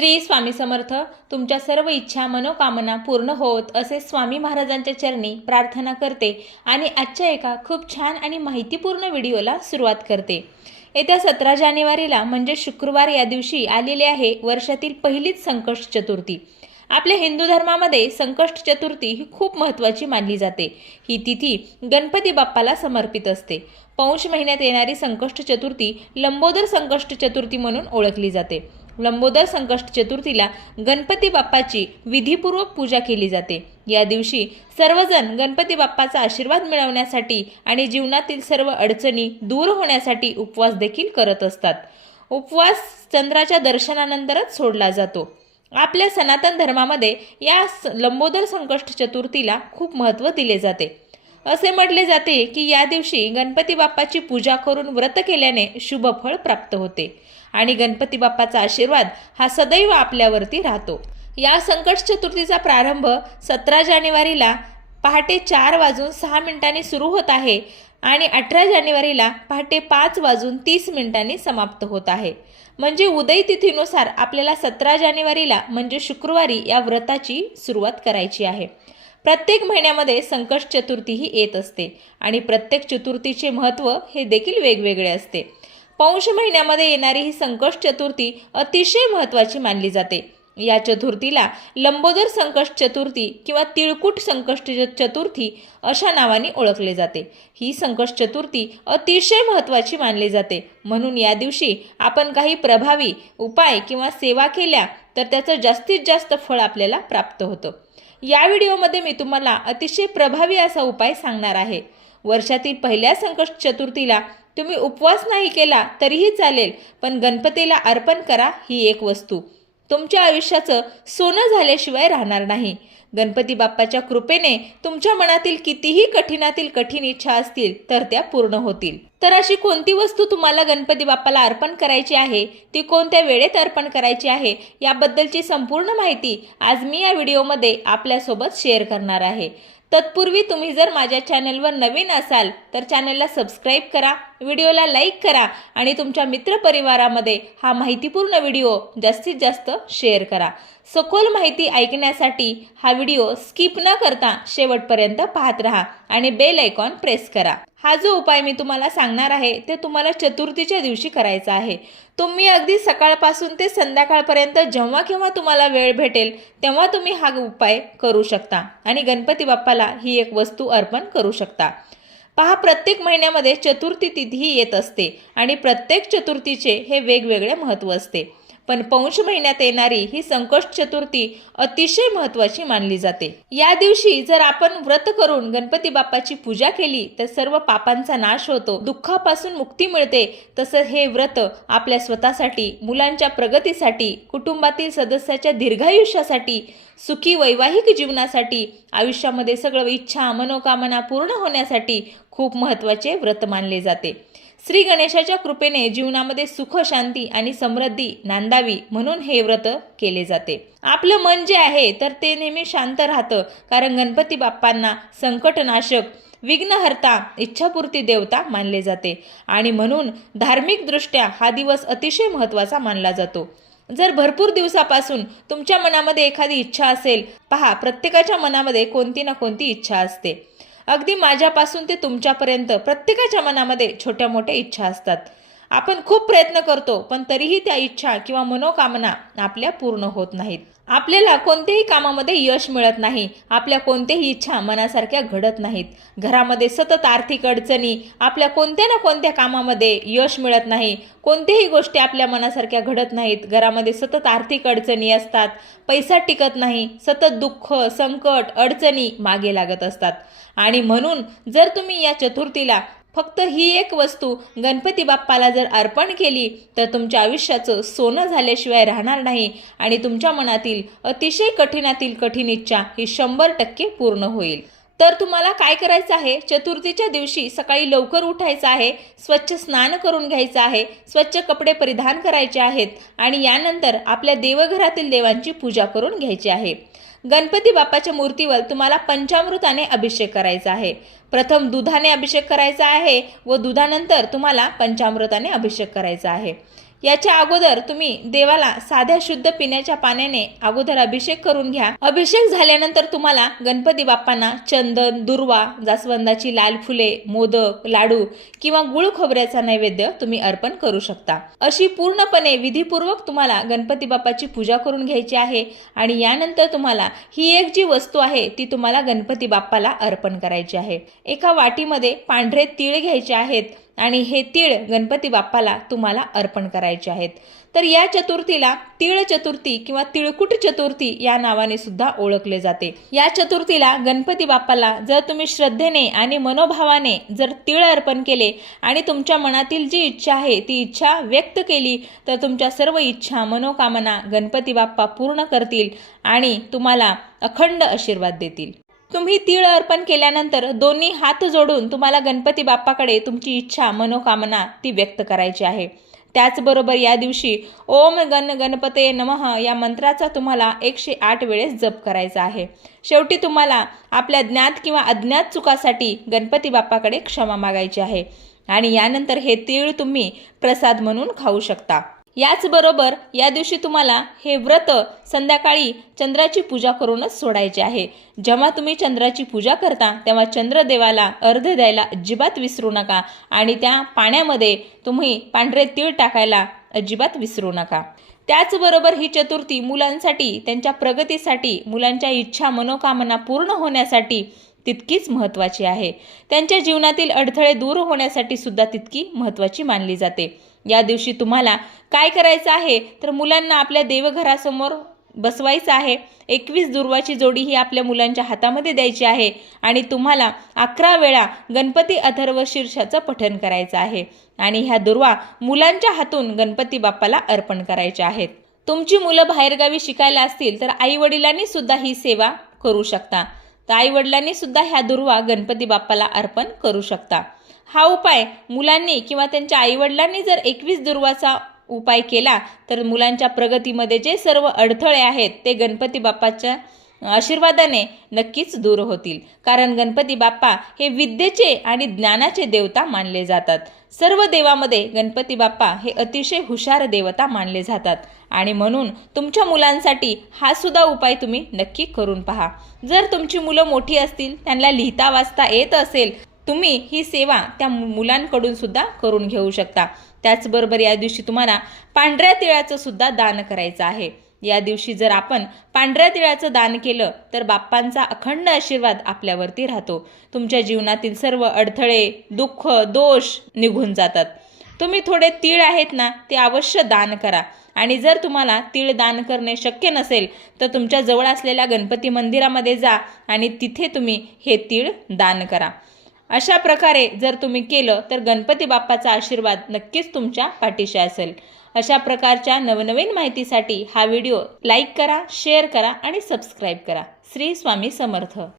श्री स्वामी समर्थ. तुमच्या सर्व इच्छा मनोकामना पूर्ण होत असे स्वामी महाराजांच्या चरणी प्रार्थना करते आणि आजच्या एका खूप छान आणि माहितीपूर्ण व्हिडिओला सुरुवात करते. येत्या 17 जानेवारीला म्हणजे शुक्रवार या दिवशी आलेली आहे वर्षातील पहिलीच संकष्ट चतुर्थी. आपल्या हिंदू धर्मामध्ये संकष्ट चतुर्थी ही खूप महत्त्वाची मानली जाते. ही तिथी गणपती बाप्पाला समर्पित असते. पौष महिन्यात येणारी संकष्ट चतुर्थी लंबोदर संकष्ट चतुर्थी म्हणून ओळखली जाते. लंबोदर संकष्ट चतुर्थीला गणपती बाप्पाची विधीपूर्वक पूजा केली जाते. या दिवशी सर्वजण गणपती बाप्पाचा आशीर्वाद मिळवण्यासाठी आणि जीवनातील सर्व अडचणी दूर होण्यासाठी उपवास देखील करत असतात. उपवास चंद्राच्या दर्शनानंतरच सोडला जातो. आपल्या सनातन धर्मामध्ये या लंबोदर संकष्ट चतुर्थीला खूप महत्त्व दिले जाते. असे म्हटले जाते की या दिवशी गणपती बाप्पाची पूजा करून व्रत केल्याने शुभ फळ प्राप्त होते आणि गणपती बाप्पाचा आशीर्वाद हा सदैव आपल्यावरती राहतो. या संकष्ट चतुर्थीचा प्रारंभ 17 जानेवारीला पहाटे 4:06 सुरू होत आहे आणि 18 जानेवारीला पहाटे 5:30 समाप्त होत आहे. म्हणजे उदय तिथीनुसार आपल्याला 17 जानेवारीला म्हणजे शुक्रवारी या व्रताची सुरुवात करायची आहे. प्रत्येक महिन्यामध्ये संकष्ट चतुर्थी ही येत असते आणि प्रत्येक चतुर्थीचे महत्त्व हे देखील वेगवेगळे असते. पौष महिन्यामध्ये येणारी ही संकष्ट चतुर्थी अतिशय महत्त्वाची मानली जाते. या चतुर्थीला लंबोदर संकष्ट चतुर्थी किंवा तिळकुट संकष्ट चतुर्थी अशा नावाने ओळखले जाते. ही संकष्ट चतुर्थी अतिशय महत्त्वाची मानली जाते. म्हणून या दिवशी आपण काही प्रभावी उपाय किंवा सेवा केल्या तर त्याचं जास्तीत जास्त फळ आपल्याला प्राप्त होतं. या व्हिडिओमध्ये मी तुम्हाला अतिशय प्रभावी असा उपाय सांगणार आहे. वर्षातील पहिल्या संकष्ट चतुर्थीला तुम्ही उपवास नाही केला तरीही चालेल, पण गणपतीला अर्पण करा ही एक वस्तू तुमच्या आयुष्याचं सोनं झाल्याशिवाय राहणार नाही. गणपती बाप्पाच्या कृपेने तुमच्या मनातील कितीही कठीणातील कठीण इच्छा असतील तर त्या पूर्ण होतील. तर अशी कोणती वस्तू तुम्हाला गणपती बाप्पाला अर्पण करायची आहे, ती कोणत्या वेळेत अर्पण करायची आहे याबद्दलची संपूर्ण माहिती आज मी या व्हिडिओमध्ये आपल्यासोबत शेअर करणार आहे. तत्पूर्वी तुम्ही जर माझ्या चॅनलवर नवीन असाल तर चॅनलला सबस्क्राईब करा, व्हिडिओला लाईक करा आणि तुमच्या मित्रपरिवारामध्ये हा माहितीपूर्ण व्हिडिओ जास्तीत जास्त शेअर करा. सखोल माहिती ऐकण्यासाठी हा व्हिडिओ स्किप न करता शेवटपर्यंत पाहत राहा आणि बेल आयकॉन प्रेस करा. हा जो उपाय मी तुम्हाला सांगणार आहे ते तुम्हाला चतुर्थीच्या दिवशी करायचा आहे. तुम्ही अगदी सकाळपासून ते संध्याकाळपर्यंत जेव्हा केव्हा तुम्हाला वेळ भेटेल तेव्हा तुम्ही हा उपाय करू शकता आणि गणपती बाप्पाला ही एक वस्तू अर्पण करू शकता. पहा, प्रत्येक महिन्यामध्ये चतुर्थी तिथी येत असते आणि प्रत्येक चतुर्थीचे हे वेगवेगळे महत्त्व असते. पण पौष महिन्यात येणारी ही संकष्ट चतुर्थी अतिशय महत्त्वाची मानली जाते. या दिवशी जर आपण व्रत करून गणपती बाप्पाची पूजा केली तर सर्व पापांचा नाश होतो, दुःखापासून मुक्ती मिळते. तसंच हे व्रत आपल्या स्वतःसाठी, मुलांच्या प्रगतीसाठी, कुटुंबातील सदस्याच्या दीर्घायुष्यासाठी, सुखी वैवाहिक जीवनासाठी, आयुष्यामध्ये सगळं इच्छा मनोकामना पूर्ण होण्यासाठी खूप महत्त्वाचे व्रत मानले जाते. श्री गणेशाच्या कृपेने जीवनामध्ये सुख, शांती आणि समृद्धी नांदावी म्हणून हे व्रत केले जाते. आपलं मन जे आहे तर ते नेहमी शांत राहतं, कारण गणपती बाप्पांना संकटनाशक, विघ्नहर्ता, इच्छापूर्ती देवता मानले जाते आणि म्हणून धार्मिक दृष्ट्या हा दिवस अतिशय महत्त्वाचा मानला जातो. जर भरपूर दिवसापासून तुमच्या मनामध्ये एखादी इच्छा असेल, पहा, प्रत्येकाच्या मनामध्ये कोणती ना कोणती इच्छा असते. अगदी माझ्यापासून ते तुमच्यापर्यंत प्रत्येकाच्या मनामध्ये छोट्या मोठ्या इच्छा असतात. आपण खूप प्रयत्न करतो पण तरीही त्या इच्छा किंवा मनोकामना आपल्या पूर्ण होत नाहीत. आपल्याला कोणत्याही कामामध्ये यश मिळत नाही, आपल्या कोणत्याही इच्छा मनासारख्या घडत नाहीत. घरामध्ये सतत आर्थिक अडचणी, आपल्या कोणत्या ना कोणत्या कामामध्ये यश मिळत नाही, कोणत्याही गोष्टी आपल्या मनासारख्या घडत नाहीत. घरामध्ये सतत आर्थिक अडचणी असतात, पैसा टिकत नाही, सतत दुःख, संकट, अडचणी मागे लागत असतात. आणि म्हणून जर तुम्ही या चतुर्थीला फक्त ही एक वस्तू गणपती बाप्पाला जर अर्पण केली तर तुमच्या आयुष्याचं सोनं झाल्याशिवाय राहणार नाही आणि तुमच्या मनातील अतिशय कठीणातील कठीण इच्छा ही 100% पूर्ण होईल. तर तुम्हाला काय करायचं आहे, चतुर्थीच्या दिवशी सकाळी लवकर उठायचं आहे, स्वच्छ स्नान करून घ्यायचं आहे, स्वच्छ कपडे परिधान करायचे आहेत आणि यानंतर आपल्या देवघरातील देवांची पूजा करून घ्यायची आहे. गणपती बाप्पाच्या मूर्तीवर तुम्हाला पंचामृताने अभिषेक करायचा आहे. प्रथम दुधाने अभिषेक करायचा आहे व दुधानंतर तुम्हाला पंचामृताने अभिषेक करायचा आहे. याच्या अगोदर तुम्ही देवाला साध्या शुद्ध पिण्याच्या पाण्याने अगोदर अभिषेक करून घ्या। अभिषेक झाल्यानंतर तुम्हाला गणपती बाप्पांना चंदन, दुर्वा, जास्वंदाची लाल फुले, मोदक, लाडू किंवा गुळ खोबऱ्याचा नैवेद्य तुम्ही अर्पण करू शकता। अशी पूर्णपणे विधीपूर्वक तुम्हाला गणपती बाप्पाची पूजा करून घ्यायची आहे आणि यानंतर तुम्हाला ही एक जी वस्तू आहे ती तुम्हाला गणपती बाप्पाला अर्पण करायची आहे। एका वाटीमध्ये पांढरे तीळ घ्यायचे आहेत आणि हे तीळ गणपती बाप्पाला तुम्हाला अर्पण करायचे आहेत। तर या चतुर्थीला तीळ चतुर्थी किंवा तिळकुट चतुर्थी या नावाने सुद्धा ओळखले जाते। या चतुर्थीला गणपती बाप्पाला जर तुम्ही श्रद्धेने आणि मनोभावाने जर तीळ अर्पण केले आणि तुमच्या मनातील जी इच्छा आहे ती इच्छा व्यक्त केली तर तुमच्या सर्व इच्छा मनोकामना गणपती बाप्पा पूर्ण करतील आणि तुम्हाला अखंड आशीर्वाद देतील। तुम्ही तीळ अर्पण केल्यानंतर दोन्ही हात जोडून तुम्हाला गणपती बाप्पाकडे तुमची इच्छा मनोकामना ती व्यक्त करायची आहे। त्याचबरोबर या दिवशी ओम गण गणपते नमः या मंत्राचा तुम्हाला 108 वेळेस जप करायचा आहे। शेवटी तुम्हाला आपल्या ज्ञात किंवा अज्ञात चुकासाठी गणपती बाप्पाकडे क्षमा मागायची आहे आणि यानंतर हे तीळ तुम्ही प्रसाद म्हणून खाऊ शकता। याचबरोबर या दिवशी तुम्हाला हे व्रत संध्याकाळी चंद्राची पूजा करूनच सोडायचे आहे। जेव्हा तुम्ही चंद्राची पूजा करता तेव्हा चंद्रदेवाला अर्घ्य द्यायला अजिबात विसरू नका आणि त्या पाण्यामध्ये तुम्ही पांढरे तीळ टाकायला अजिबात विसरू नका। त्याचबरोबर ही चतुर्थी मुलांसाठी त्यांच्या प्रगतीसाठी मुलांच्या इच्छा मनोकामना पूर्ण होण्यासाठी तितकीच महत्त्वाची आहे। त्यांच्या जीवनातील अडथळे दूर होण्यासाठी सुद्धा तितकी महत्त्वाची मानली जाते। या दिवशी तुम्हाला काय करायचं आहे तर मुलांना आपल्या देवघरासमोर बसवायचं आहे। 21 दुर्वाची जोडी ही आपल्या मुलांच्या हातामध्ये द्यायची आहे आणि तुम्हाला 11 वेळा गणपती अथर्व शीर्षाचं पठण करायचं आहे आणि ह्या दुर्वा मुलांच्या हातून गणपती बाप्पाला अर्पण करायच्या आहेत। तुमची मुलं बाहेरगावी शिकायला असतील तर आई वडिलांनी सुद्धा ही सेवा करू शकता। तर आई वडिलांनी सुद्धा ह्या दुर्वा गणपती बाप्पाला अर्पण करू शकता। हा उपाय मुलांनी किंवा त्यांच्या आईवडिलांनी जर 21 दुर्वाचा उपाय केला तर मुलांच्या प्रगतीमध्ये जे सर्व अडथळे आहेत ते गणपती बाप्पाच्या आशीर्वादाने नक्कीच दूर होतील। कारण गणपती बाप्पा हे विद्येचे आणि ज्ञानाचे देवता मानले जातात। सर्व देवामध्ये गणपती बाप्पा हे अतिशय हुशार देवता मानले जातात आणि म्हणून तुमच्या मुलांसाठी हा सुद्धा उपाय तुम्ही नक्की करून पहा। जर तुमची मुलं मोठी असतील, त्यांना लिहिता वाचता येत असेल, तुम्ही ही सेवा त्या मुलांकडून सुद्धा करून घेऊ शकता। त्याचबरोबर या दिवशी तुम्हाला पांढऱ्या तिळाचं सुद्धा दान करायचं आहे। या दिवशी जर आपण पांढऱ्या तिळाचं दान केलं तर बाप्पांचा अखंड आशीर्वाद आपल्यावरती राहतो। तुमच्या जीवनातील सर्व अडथळे, दुःख, दोष निघून जातात। तुम्ही थोडे तीळ आहेत ना ते अवश्य दान करा आणि जर तुम्हाला तीळ दान करणे शक्य नसेल तर तुमच्या जवळ असलेल्या गणपती मंदिरामध्ये जा आणि तिथे तुम्ही हे तीळ दान करा। अशा प्रकारे जर तुम्ही केलं तर गणपती बाप्पाचा आशीर्वाद नक्कीच तुमच्या पाठीशी असेल। अशा प्रकारच्या नवनवीन माहितीसाठी हा व्हिडिओ लाईक करा, शेअर करा आणि सबस्क्राईब करा। श्री स्वामी समर्थ।